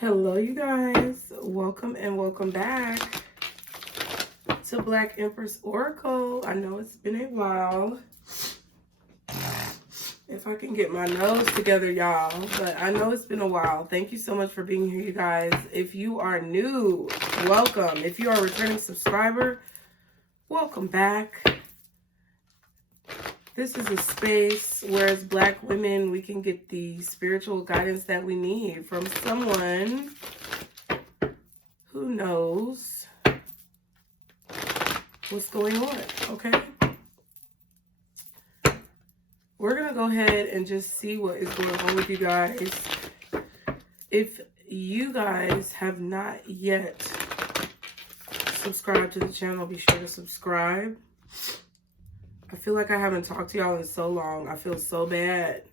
Hello, you guys. Welcome and welcome back to Black Empress Oracle. I know it's been a while. If I can get my nose together, y'all. But I know it's been a while. Thank you so much for being here, you guys. If you are new, welcome. If you are a returning subscriber, welcome back. This is a space where as Black women, we can get the spiritual guidance that we need from someone who knows what's going on, okay? We're going to go ahead and just see what is going on with you guys. If you guys have not yet subscribed to the channel, be sure to subscribe. I feel like I haven't talked to y'all in so long. I feel so bad.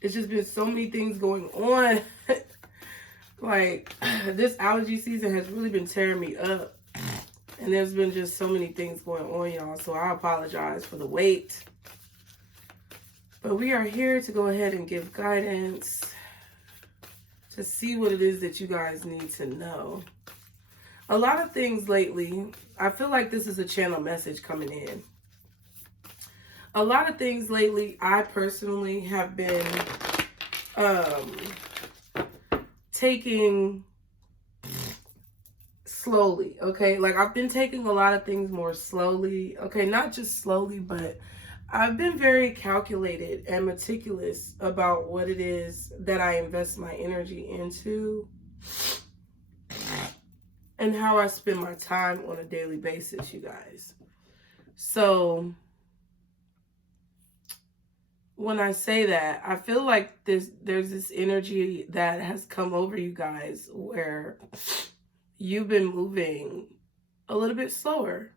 It's just been so many things going on. Like, this allergy season has really been tearing me up. And there's been just so many things going on, y'all. So I apologize for the wait. But we are here to go ahead and give guidance to see what it is that you guys need to know. A lot of things lately, I feel like this is a channel message coming in. A lot of things lately, I personally have been taking slowly, okay? Like, I've been taking a lot of things more slowly, okay? Not just slowly, but I've been very calculated and meticulous about what it is that I invest my energy into and how I spend my time on a daily basis, you guys. So when I say that, I feel like there's this energy that has come over you guys where you've been moving a little bit slower.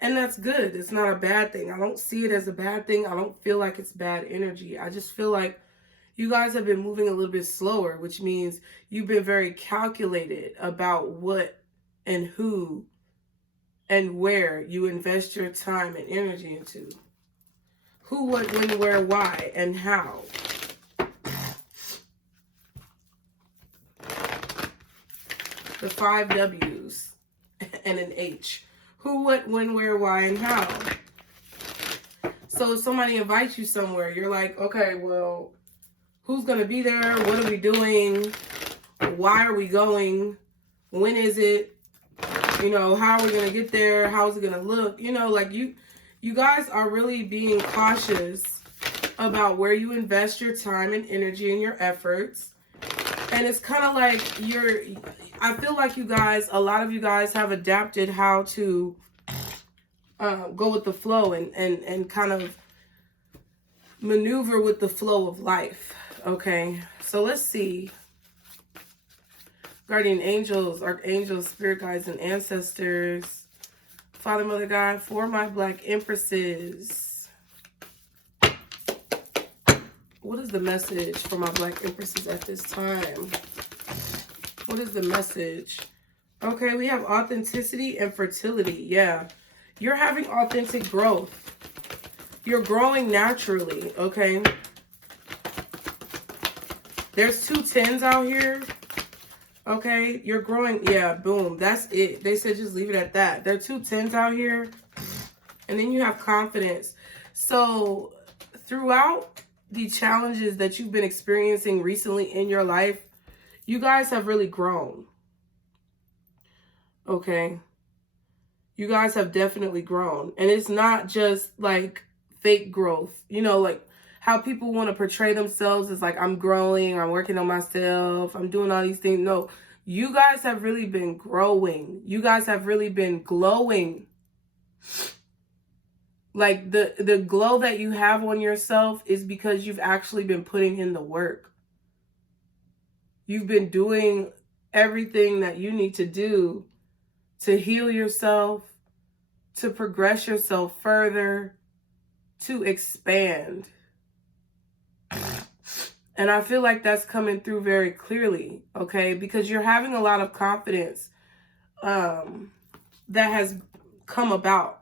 And that's good. It's not a bad thing. I don't see it as a bad thing. I don't feel like it's bad energy. I just feel like you guys have been moving a little bit slower, which means you've been very calculated about what and who and where you invest your time and energy into. Who, what, when, where, why, and how. The 5 W's and an H. Who, what, when, where, why, and how. So if somebody invites you somewhere, you're like, okay, well, who's going to be there? What are we doing? Why are we going? When is it? You know, how are we going to get there? How is it going to look? You know, like you guys are really being cautious about where you invest your time and energy and your efforts. And it's kind of like I feel like you guys, a lot of you guys have adapted how to go with the flow and kind of maneuver with the flow of life. Okay, so let's see. Guardian angels, archangels, spirit guides, and ancestors. Father, Mother, God, for my Black Empresses. What is the message for my Black Empresses at this time? What is the message? Okay, we have authenticity and fertility. Yeah, you're having authentic growth. You're growing naturally, okay? There's 2 10s out here. Okay, you're growing. Yeah, boom. That's it. They said just leave it at that. There are 2 10s out here. And then you have confidence. So throughout the challenges that you've been experiencing recently in your life, you guys have really grown. Okay. You guys have definitely grown. And it's not just like fake growth. You know, like how people want to portray themselves as like, I'm growing, I'm working on myself, I'm doing all these things. No, you guys have really been growing. You guys have really been glowing. Like the glow that you have on yourself is because you've actually been putting in the work. You've been doing everything that you need to do to heal yourself, to progress yourself further, to expand. And I feel like that's coming through very clearly, okay? Because you're having a lot of confidence that has come about.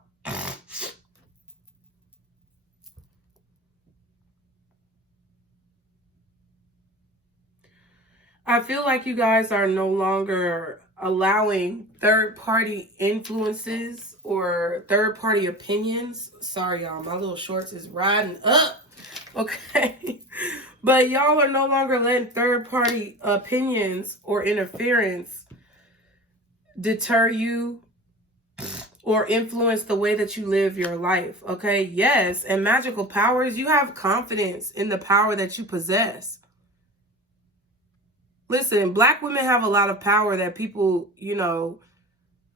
I feel like you guys are no longer allowing third-party influences or third-party opinions. Sorry, y'all. My little shorts is riding up. Okay. But y'all are no longer letting third-party opinions or interference deter you or influence the way that you live your life. Okay. Yes. And magical powers, you have confidence in the power that you possess. Listen, Black women have a lot of power that people, you know,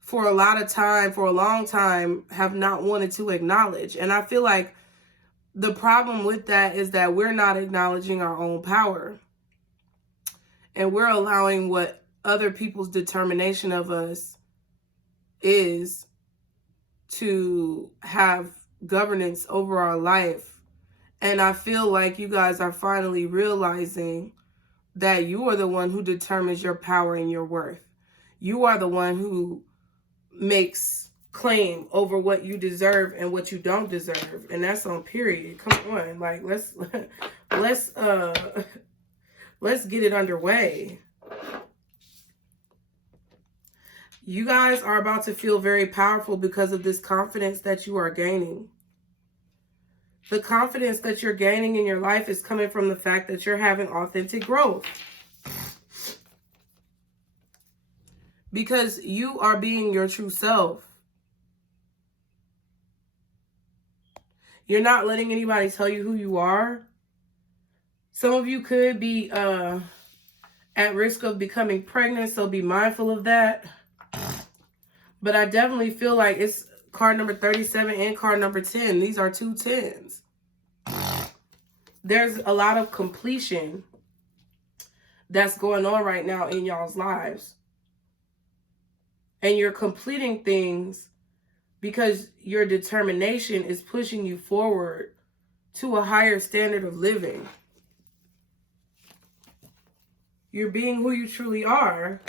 for a long time, have not wanted to acknowledge. And I feel like the problem with that is that we're not acknowledging our own power. And we're allowing what other people's determination of us is to have governance over our life. And I feel like you guys are finally realizing that you are the one who determines your power and your worth. You are the one who makes claim over what you deserve and what you don't deserve. And that's on period. Come on. Like, let's get it underway. You guys are about to feel very powerful because of this confidence that you are gaining. The confidence that you're gaining in your life is coming from the fact that you're having authentic growth. Because you are being your true self. You're not letting anybody tell you who you are. Some of you could be at risk of becoming pregnant, so be mindful of that. But I definitely feel like it's card number 37 and card number 10. These are 2 10s. There's a lot of completion that's going on right now in y'all's lives. And you're completing things because your determination is pushing you forward to a higher standard of living. You're being who you truly are.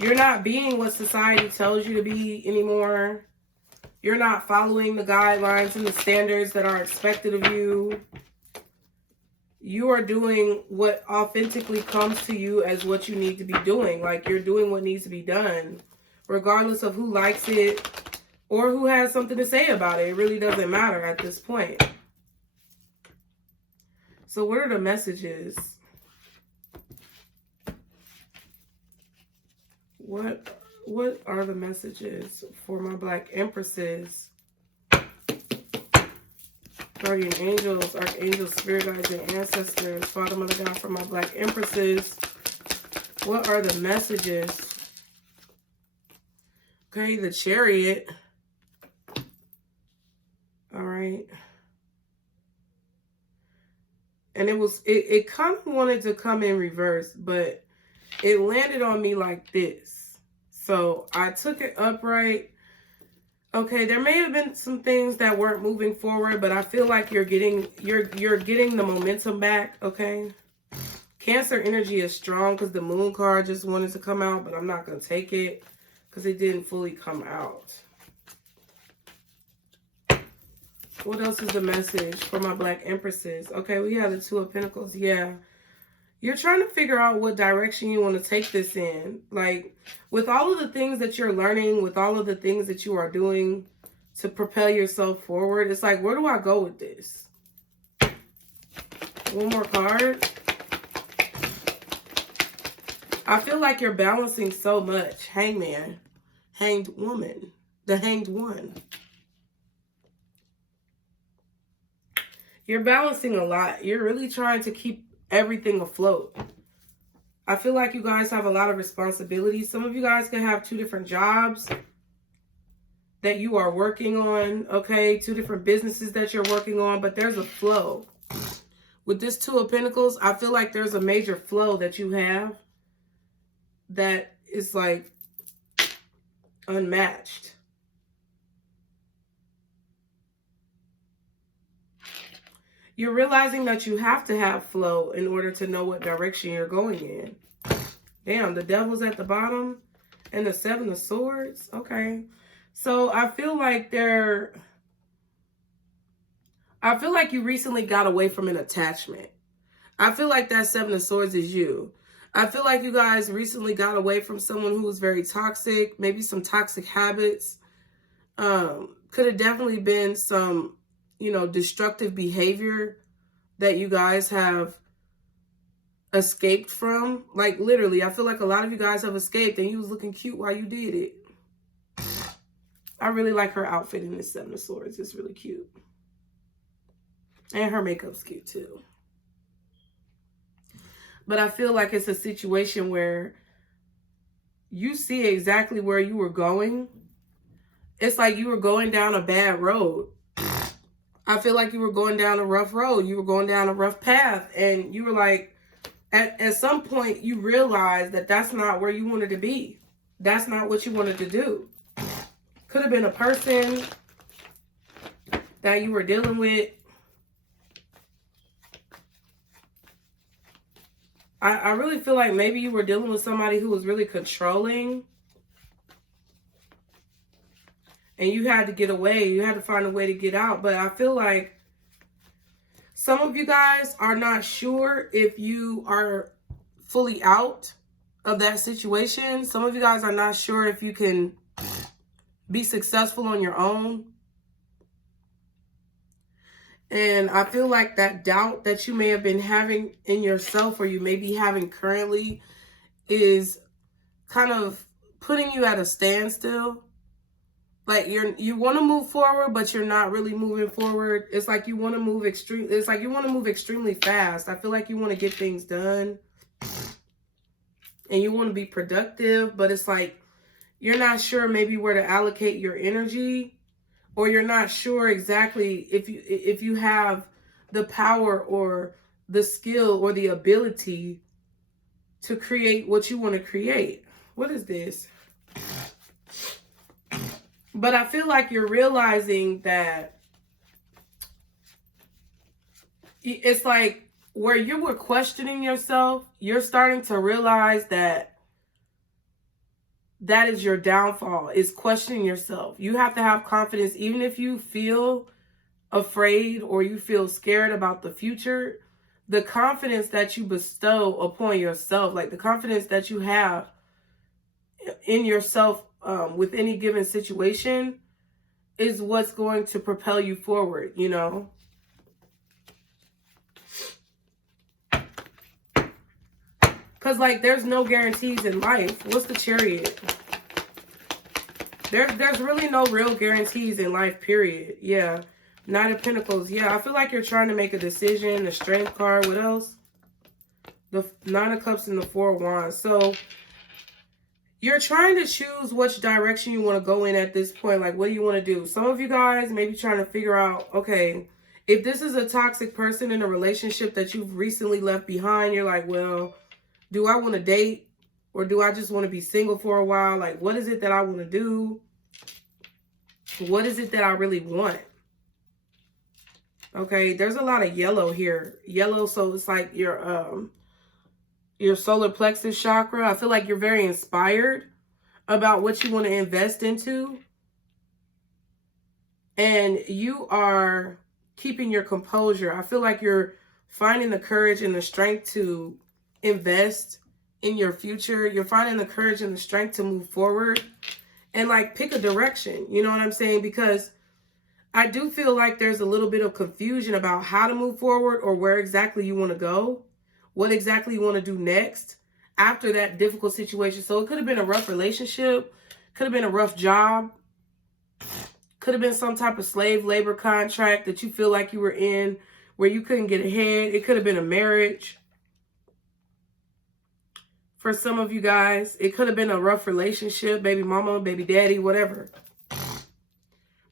You're not being what society tells you to be anymore. You're not following the guidelines and the standards that are expected of you. You are doing what authentically comes to you as what you need to be doing. Like, you're doing what needs to be done, regardless of who likes it or who has something to say about it. It really doesn't matter at this point. So what are the messages? What are the messages for my Black Empresses? Guardian angels, archangels, spirit guides, and ancestors. Father, Mother God, for my Black Empresses. What are the messages? Okay, the Chariot. All right. And it kind of wanted to come in reverse, but it landed on me like this. So I took it upright. Okay, there may have been some things that weren't moving forward, but I feel like you're getting the momentum back, okay? Cancer energy is strong because the Moon card just wanted to come out, but I'm not going to take it because it didn't fully come out. What else is the message for my Black Empresses? Okay, we have the Two of Pentacles. Yeah. You're trying to figure out what direction you want to take this in. Like, with all of the things that you're learning, with all of the things that you are doing to propel yourself forward, it's like, where do I go with this? One more card. I feel like you're balancing so much. Hangman, Hanged Woman, the Hanged One. You're balancing a lot. You're really trying to keep everything afloat. I feel like you guys have a lot of responsibilities. Some of you guys can have 2 different jobs that you are working on, okay? 2 different businesses that you're working on, but there's a flow. With this Two of Pentacles, I feel like there's a major flow that you have that is like unmatched. You're realizing that you have to have flow in order to know what direction you're going in. Damn, the Devil's at the bottom and the 7 of Swords. Okay. So I feel like you recently got away from an attachment. I feel like that 7 of Swords is you. I feel like you guys recently got away from someone who was very toxic, maybe some toxic habits. Could have definitely been some, you know, destructive behavior that you guys have escaped from. Like, literally, I feel like a lot of you guys have escaped and you was looking cute while you did it. I really like her outfit in this Seven of Swords. It's really cute. And her makeup's cute too. But I feel like it's a situation where you see exactly where you were going. It's like you were going down a bad road. I feel like you were going down a rough road. You were going down a rough path. And you were like, at some point, you realized that that's not where you wanted to be. That's not what you wanted to do. Could have been a person that you were dealing with. I really feel like maybe you were dealing with somebody who was really controlling. And you had to get away. You had to find a way to get out. But I feel like some of you guys are not sure if you are fully out of that situation. Some of you guys are not sure if you can be successful on your own. And I feel like that doubt that you may have been having in yourself, or you may be having currently, is kind of putting you at a standstill. Like you want to move forward, but you're not really moving forward. It's like you want to move extremely fast. I feel like you want to get things done and you want to be productive, but it's like you're not sure maybe where to allocate your energy, or you're not sure exactly if you have the power or the skill or the ability to create what you want to create. What is this? But I feel like you're realizing that it's like where you were questioning yourself, you're starting to realize that that is your downfall, is questioning yourself. You have to have confidence, even if you feel afraid or you feel scared about the future. The confidence that you bestow upon yourself, like the confidence that you have in yourself with any given situation, is what's going to propel you forward, you know? Because, like, there's no guarantees in life. What's the Chariot? There's really no real guarantees in life, period. Yeah. Knight of Pentacles. Yeah, I feel like you're trying to make a decision. The Strength card. What else? The Nine of Cups and the Four of Wands. So, you're trying to choose which direction you want to go in at this point. Like, what do you want to do? Some of you guys may be trying to figure out, okay, if this is a toxic person in a relationship that you've recently left behind, you're like, well, do I want to date, or do I just want to be single for a while? Like, what is it that I want to do? What is it that I really want? Okay, there's a lot of yellow here. Yellow, so it's like your solar plexus chakra. I feel like you're very inspired about what you want to invest into. And you are keeping your composure. I feel like you're finding the courage and the strength to invest in your future. You're finding the courage and the strength to move forward and like pick a direction. You know what I'm saying? Because I do feel like there's a little bit of confusion about how to move forward, or where exactly you want to go, what exactly you want to do next after that difficult situation. So it could have been a rough relationship, could have been a rough job, could have been some type of slave labor contract that you feel like you were in where you couldn't get ahead. It could have been a marriage. For some of you guys, it could have been a rough relationship, baby mama, baby daddy, whatever.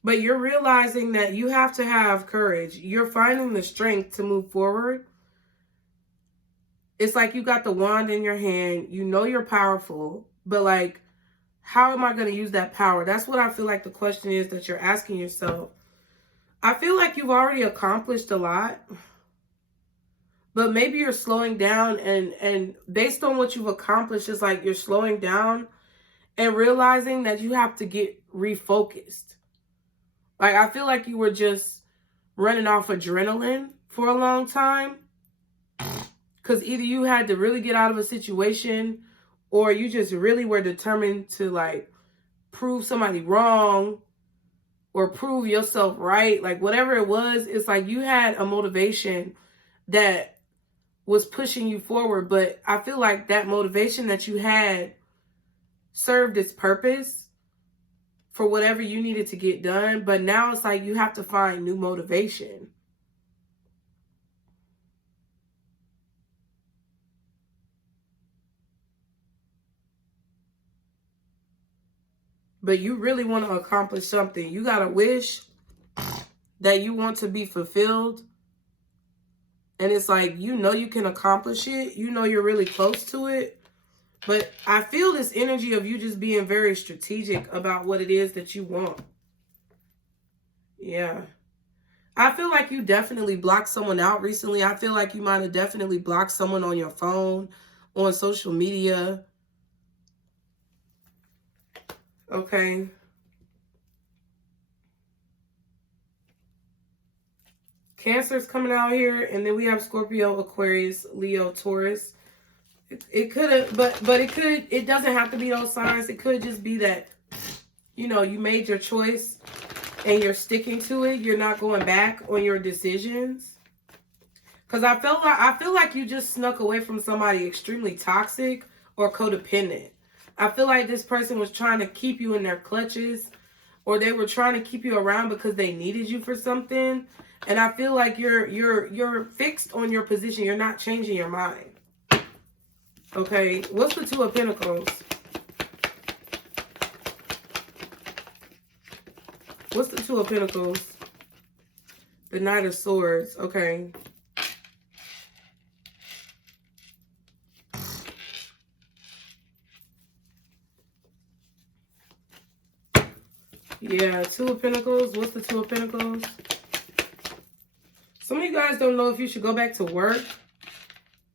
But you're realizing that you have to have courage. You're finding the strength to move forward. It's like you got the wand in your hand. You know you're powerful, but like, how am I going to use that power? That's what I feel like the question is that you're asking yourself. I feel like you've already accomplished a lot, but maybe you're slowing down, and based on what you've accomplished, it's like you're slowing down and realizing that you have to get refocused. Like, I feel like you were just running off adrenaline for a long time, Because either you had to really get out of a situation, or you just really were determined to like prove somebody wrong or prove yourself right. Like whatever it was, it's like you had a motivation that was pushing you forward. But I feel like that motivation that you had served its purpose for whatever you needed to get done. But now it's like you have to find new motivation. But you really want to accomplish something. You got a wish that you want to be fulfilled. And it's like, you know you can accomplish it. You know you're really close to it. But I feel this energy of you just being very strategic about what it is that you want. Yeah. I feel like you definitely blocked someone out recently. I feel like you might have definitely blocked someone on your phone, on social media. Okay. Cancer's coming out here, and then we have Scorpio, Aquarius, Leo, Taurus. It could have, but it doesn't have to be those signs. It could just be that, you know, you made your choice and you're sticking to it. You're not going back on your decisions. Because I feel like you just snuck away from somebody extremely toxic or codependent. I feel like this person was trying to keep you in their clutches, or they were trying to keep you around because they needed you for something. And I feel like you're fixed on your position. You're not changing your mind. Okay, what's the Two of Pentacles? What's the Two of Pentacles? The Knight of Swords. Okay. Yeah, Two of Pentacles. What's the Two of Pentacles? Some of you guys don't know if you should go back to work.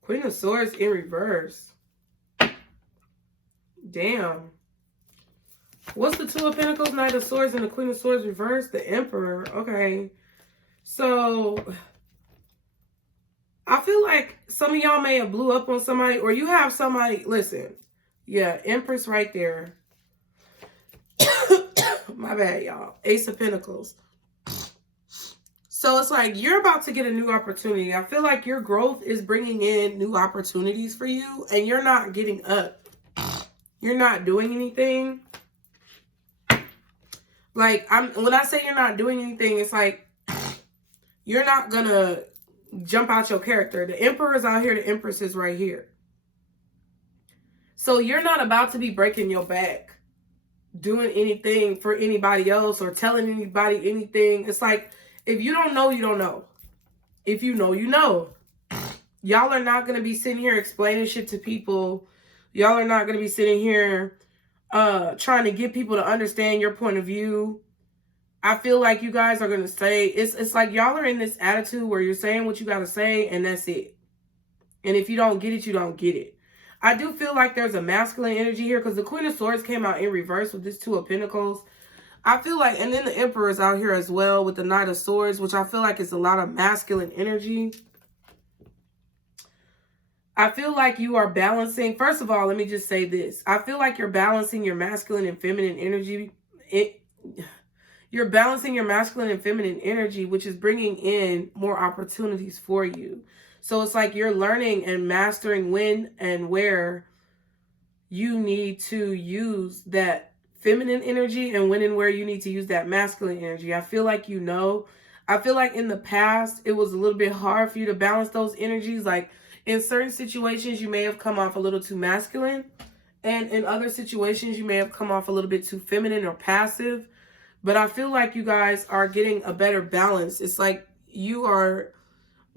Queen of Swords in reverse. Damn. What's the Two of Pentacles, Knight of Swords, and the Queen of Swords reverse? The Emperor. Okay. So, I feel like some of y'all may have blew up on somebody, or you have somebody, listen. Yeah, Empress right there. My bad, y'all. Ace of Pentacles. So it's like you're about to get a new opportunity. I feel like your growth is bringing in new opportunities for you, and you're not getting up. You're not doing anything. Like, when I say you're not doing anything, it's like you're not gonna jump out your character. The Emperor is out here, the Empress is right here. So you're not about to be breaking your back, doing anything for anybody else or telling anybody anything. It's like, if you don't know, you don't know. If you know, you know. Y'all are not going to be sitting here explaining shit to people. Y'all are not going to be sitting here trying to get people to understand your point of view. I feel like you guys are going to say, it's like y'all are in this attitude where you're saying what you got to say, and that's it. And if you don't get it, you don't get it. I do feel like there's a masculine energy here, because the Queen of Swords came out in reverse with this Two of Pentacles. I feel like, and then the Emperor is out here as well with the Knight of Swords, which I feel like is a lot of masculine energy. I feel like you are balancing. First of all, let me just say this. I feel like you're balancing your masculine and feminine energy. You're balancing your masculine and feminine energy, which is bringing in more opportunities for you. So it's like you're learning and mastering when and where you need to use that feminine energy and when and where you need to use that masculine energy. I feel like you know. I feel like in the past, it was a little bit hard for you to balance those energies. Like in certain situations, you may have come off a little too masculine. And in other situations, you may have come off a little bit too feminine or passive. But I feel like you guys are getting a better balance. It's like you are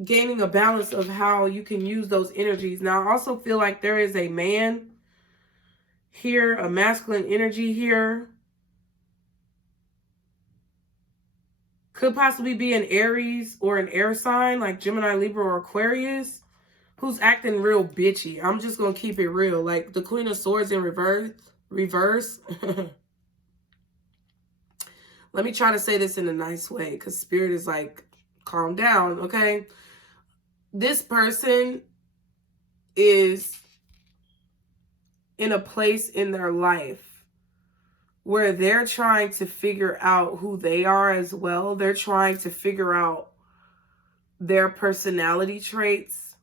gaining a balance of how you can use those energies. Now, I also feel like there is a man here, a masculine energy here. Could possibly be an Aries or an air sign like Gemini, Libra, or Aquarius, who's acting real bitchy. I'm just going to keep it real. Like the Queen of Swords in reverse. Let me try to say this in a nice way, because Spirit is like, calm down, okay? This person is in a place in their life where they're trying to figure out who they are as well. They're trying to figure out their personality traits.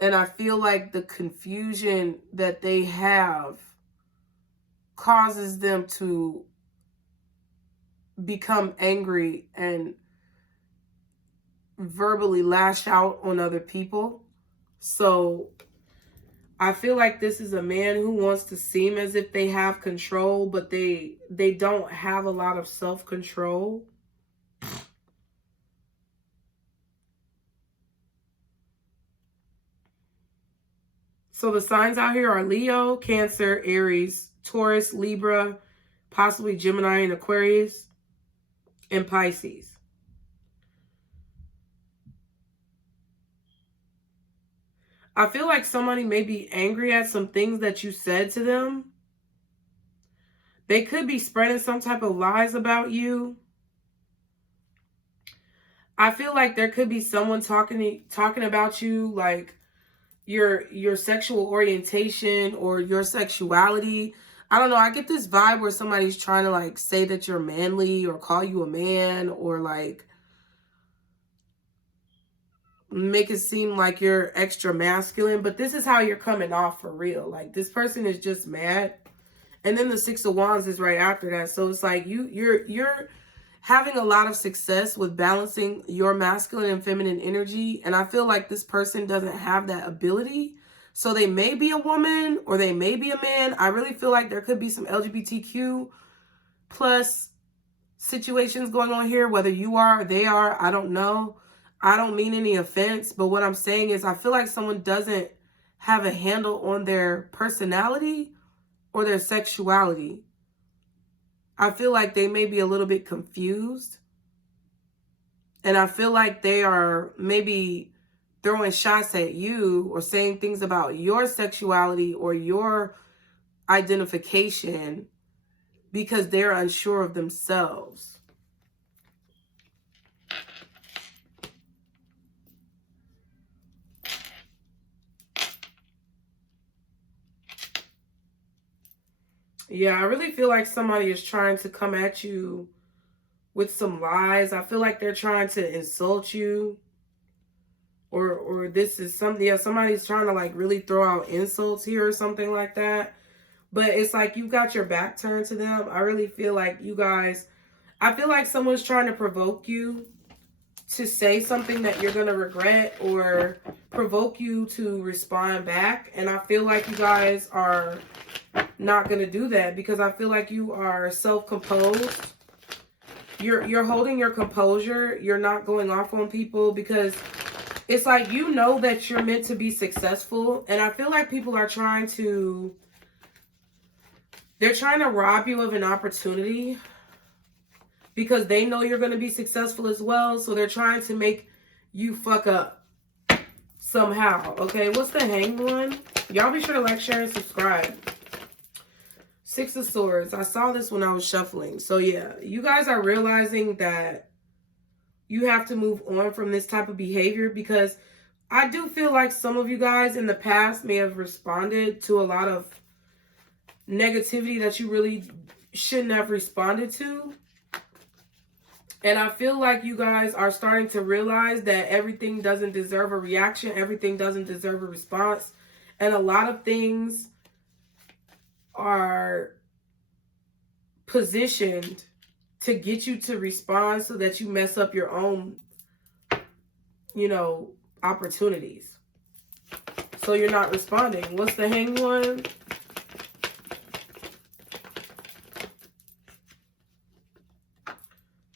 And I feel like the confusion that they have causes them to become angry and verbally lash out on other people. So I feel like this is a man who wants to seem as if they have control, but they don't have a lot of self-control. So the signs out here are Leo, Cancer, Aries, Taurus, Libra, possibly Gemini and Aquarius, and Pisces. I feel like somebody may be angry at some things that you said to them. They could be spreading some type of lies about you. I feel like there could be someone talking about you, like your sexual orientation or your sexuality. I don't know. I get this vibe where somebody's trying to like say that you're manly or call you a man or like make it seem like you're extra masculine, but this is how you're coming off for real. Like this person is just mad. And then the Six of Wands is right after that. So it's like you're having a lot of success with balancing your masculine and feminine energy. And I feel like this person doesn't have that ability. So they may be a woman or they may be a man. I really feel like there could be some LGBTQ plus situations going on here, whether you are or they are. I don't know. I don't mean any offense, but what I'm saying is I feel like someone doesn't have a handle on their personality or their sexuality. I feel like they may be a little bit confused. And I feel like they are maybe throwing shots at you or saying things about your sexuality or your identification because they're unsure of themselves. Yeah, I really feel like somebody is trying to come at you with some lies. I feel like they're trying to insult you. Or this is something, yeah, somebody's trying to like really throw out insults here or something like that. But it's like you've got your back turned to them. I really feel like you guys, I feel like someone's trying to provoke you to say something that you're going to regret or provoke you to respond back. And I feel like you guys are not going to do that because I feel like you are self-composed. You're holding your composure. You're not going off on people because it's like you know that you're meant to be successful. And I feel like people are trying to rob you of an opportunity because they know you're going to be successful as well. So they're trying to make you fuck up somehow. Okay, what's the Hanged One? Y'all be sure to like, share, and subscribe. Six of Swords. I saw this when I was shuffling. So yeah, you guys are realizing that you have to move on from this type of behavior because I do feel like some of you guys in the past may have responded to a lot of negativity that you really shouldn't have responded to. And I feel like you guys are starting to realize that everything doesn't deserve a reaction. Everything doesn't deserve a response. And a lot of things are positioned to get you to respond so that you mess up your own, you know, opportunities. So you're not responding. What's the Hanged One?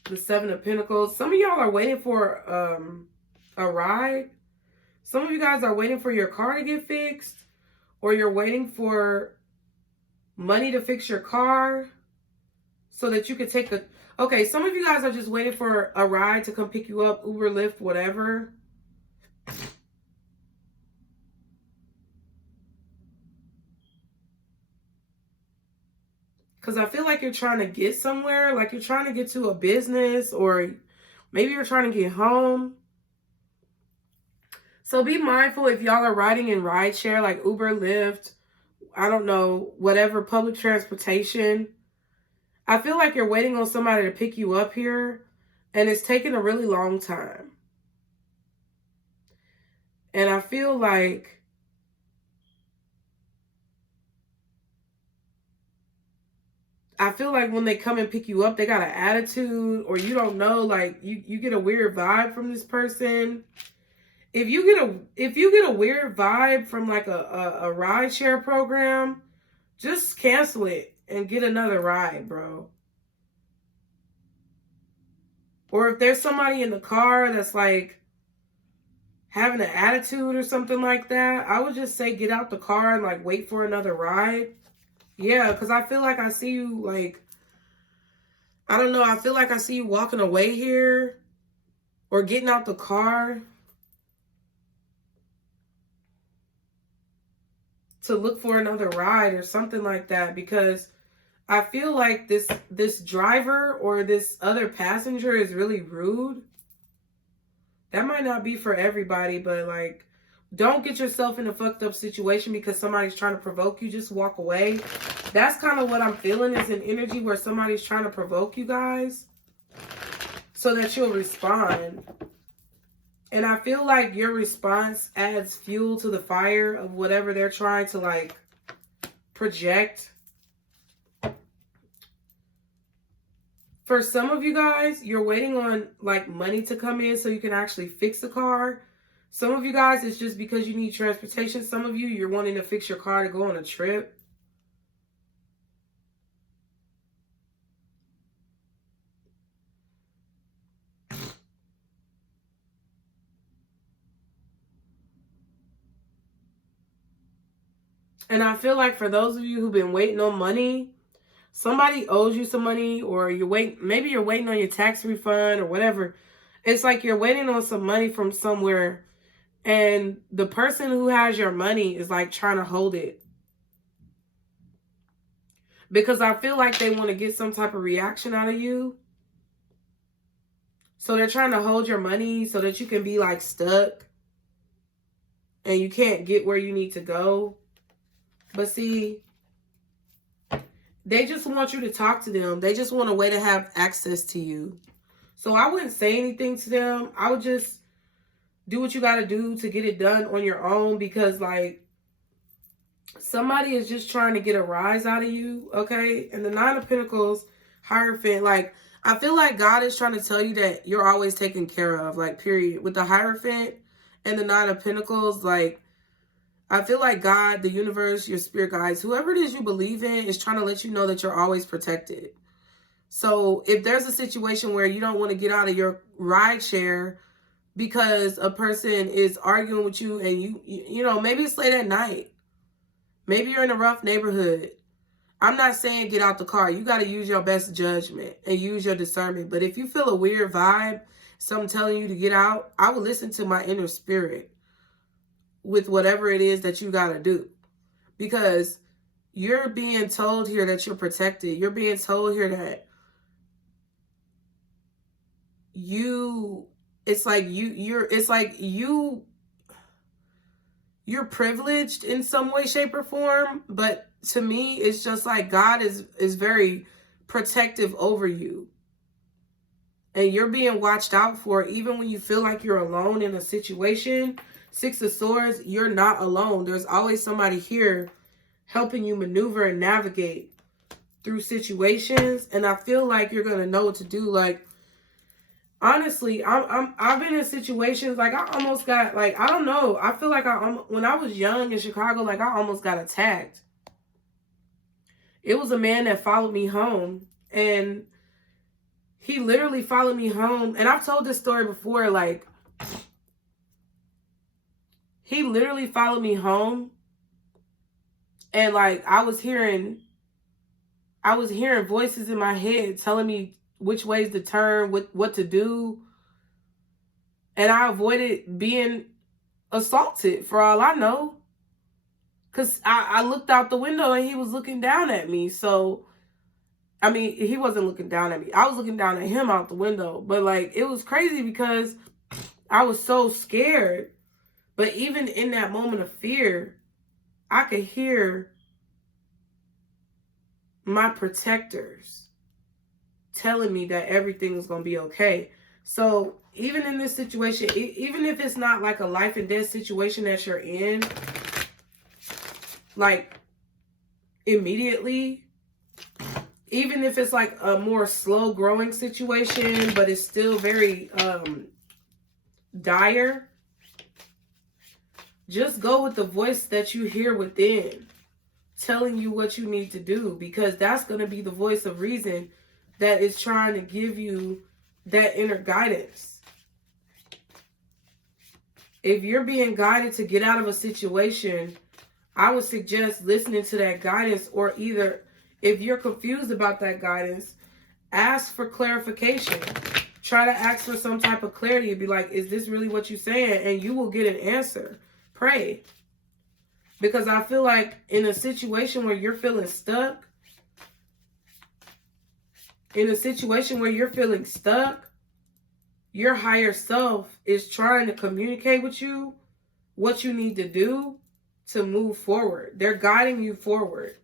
The Seven of Pentacles. Some of y'all are waiting for a ride. Some of you guys are waiting for your car to get fixed. Or you're waiting for money to fix your car so that you could take a... Okay, some of you guys are just waiting for a ride to come pick you up. Uber, Lyft, whatever. Because I feel like you're trying to get somewhere. Like you're trying to get to a business or maybe you're trying to get home. So be mindful if y'all are riding in rideshare like Uber, Lyft, I don't know, whatever, public transportation. I feel like you're waiting on somebody to pick you up here, and it's taking a really long time. And I feel like when they come and pick you up, they got an attitude, or you don't know, like you get a weird vibe from this person. If you get a weird vibe from like a ride share program, just cancel it and get another ride, bro. Or if there's somebody in the car that's like having an attitude or something like that, I would just say get out the car and like wait for another ride. Yeah, because I feel like I see you like, I don't know, I feel like I see you walking away here or getting out the car to look for another ride or something like that, because I feel like this driver or this other passenger is really rude. That might not be for everybody, but like, don't get yourself in a fucked up situation because somebody's trying to provoke you. Just walk away. That's kind of what I'm feeling, is an energy where somebody's trying to provoke you guys so that you'll respond. And I feel like your response adds fuel to the fire of whatever they're trying to like project. For some of you guys, you're waiting on like money to come in so you can actually fix the car. Some of you guys, it's just because you need transportation. Some of you, you're wanting to fix your car to go on a trip. And I feel like for those of you who've been waiting on money, somebody owes you some money, or maybe you're waiting on your tax refund or whatever. It's like you're waiting on some money from somewhere, and the person who has your money is like trying to hold it. Because I feel like they want to get some type of reaction out of you. So they're trying to hold your money so that you can be like stuck and you can't get where you need to go. But see, they just want you to talk to them. They just want a way to have access to you. So I wouldn't say anything to them. I would just do what you got to do to get it done on your own, because like somebody is just trying to get a rise out of you, okay? And the Nine of Pentacles, Hierophant, like I feel like God is trying to tell you that you're always taken care of, like period. With the Hierophant and the Nine of Pentacles, like I feel like God, the universe, your spirit guides, whoever it is you believe in is trying to let you know that you're always protected. So if there's a situation where you don't want to get out of your ride share because a person is arguing with you and you know, maybe it's late at night. Maybe you're in a rough neighborhood. I'm not saying get out the car. You got to use your best judgment and use your discernment. But if you feel a weird vibe, something telling you to get out, I will listen to my inner spirit with whatever it is that you got to do. Because you're being told here that you're protected. You're being told here that you're privileged in some way, shape, or form. But to me, it's just like God is very protective over you. And you're being watched out for, even when you feel like you're alone in a situation. Six of Swords, you're not alone. There's always somebody here helping you maneuver and navigate through situations. And I feel like you're going to know what to do. Like, honestly, I've been in situations like I almost got, like, I don't know. I feel like when I was young in Chicago, like I almost got attacked. It was a man that followed me home, and he literally followed me home. And I've told this story before, like he literally followed me home, and like I was hearing voices in my head telling me which ways to turn, what to do. And I avoided being assaulted for all I know. Because I looked out the window and he was looking down at me. So, I mean, he wasn't looking down at me. I was looking down at him out the window. But like, it was crazy because I was so scared. But even in that moment of fear, I could hear my protectors telling me that everything is going to be okay. So even in this situation, even if it's not like a life and death situation that you're in, like immediately, even if it's like a more slow growing situation, but it's still very dire, just go with the voice that you hear within telling you what you need to do, because that's going to be the voice of reason that is trying to give you that inner guidance. If you're being guided to get out of a situation, I would suggest listening to that guidance, or either if you're confused about that guidance, ask for clarification. Try to ask for some type of clarity and be like, is this really what you're saying? And you will get an answer. Pray. Because I feel like in a situation where you're feeling stuck, your higher self is trying to communicate with you what you need to do to move forward. They're guiding you forward.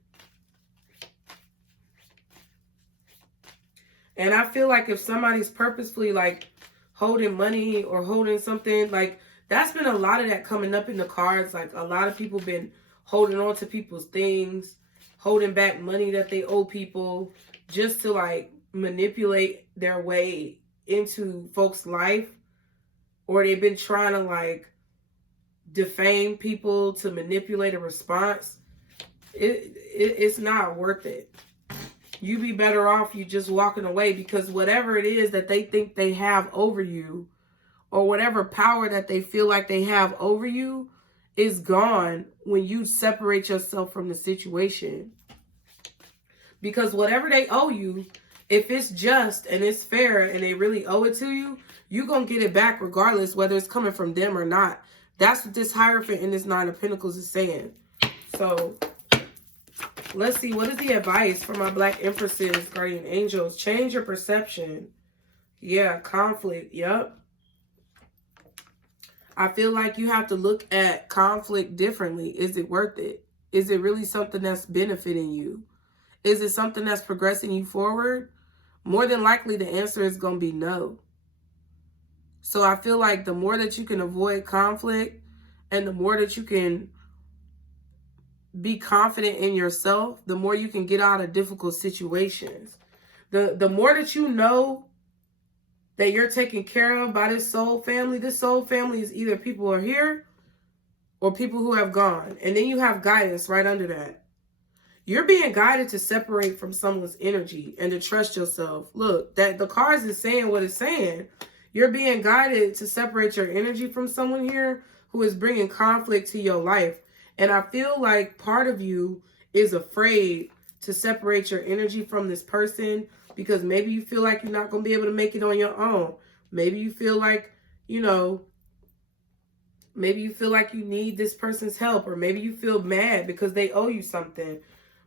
And I feel like if somebody's purposefully like holding money or holding something, like that's been a lot of that coming up in the cards. Like a lot of people been holding on to people's things, holding back money that they owe people just to like manipulate their way into folks' life. Or they've been trying to like defame people to manipulate a response. It's not worth it. You be better off you just walking away, because whatever it is that they think they have over you, or whatever power that they feel like they have over you, is gone when you separate yourself from the situation. Because whatever they owe you, if it's just and it's fair and they really owe it to you, you're going to get it back regardless whether it's coming from them or not. That's what this Hierophant in this Nine of Pentacles is saying. So let's see, what is the advice for my Black Empresses, Guardian Angels? Change your perception. Yeah, conflict. Yep. I feel like you have to look at conflict differently. Is it worth it? Is it really something that's benefiting you? Is it something that's progressing you forward? More than likely, the answer is going to be no. So I feel like the more that you can avoid conflict and the more that you can be confident in yourself, the more you can get out of difficult situations. The more that you know that you're taken care of by this soul family is either people who are here or people who have gone. And then you have guidance right under that. You're being guided to separate from someone's energy and to trust yourself. Look, that the cards is saying what it's saying. You're being guided to separate your energy from someone here who is bringing conflict to your life. And I feel like part of you is afraid to separate your energy from this person because maybe you feel like you're not going to be able to make it on your own. Maybe you feel like, maybe you feel like you need this person's help, or maybe you feel mad because they owe you something.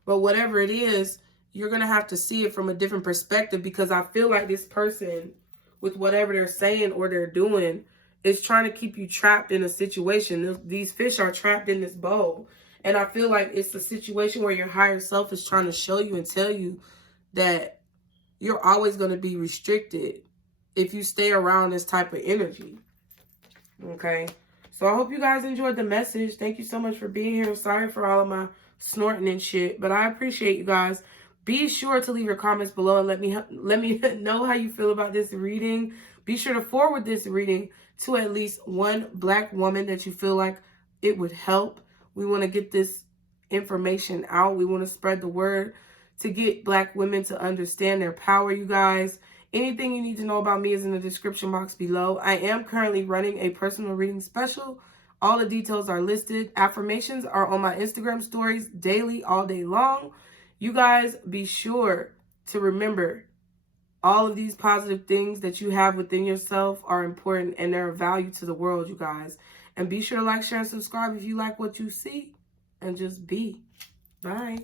But whatever it is, you're going to have to see it from a different perspective, because I feel like this person, with whatever they're saying or they're doing, is trying to keep you trapped in a situation. These fish are trapped in this bowl. And I feel like it's a situation where your higher self is trying to show you and tell you that you're always going to be restricted if you stay around this type of energy. Okay? So I hope you guys enjoyed the message. Thank you so much for being here. Sorry for all of my snorting and shit, but I appreciate you guys. Be sure to leave your comments below and let me know how you feel about this reading. Be sure to forward this reading to at least one Black woman that you feel like it would help. We want to get this information out. We want to spread the word to get Black women to understand their power, you guys. Anything you need to know about me is in the description box below. I am currently running a personal reading special. All the details are listed. Affirmations are on my Instagram stories daily, all day long. You guys be sure to remember all of these positive things that you have within yourself are important and they're of value to the world, you guys. And be sure to like, share, and subscribe if you like what you see. And just be. Bye.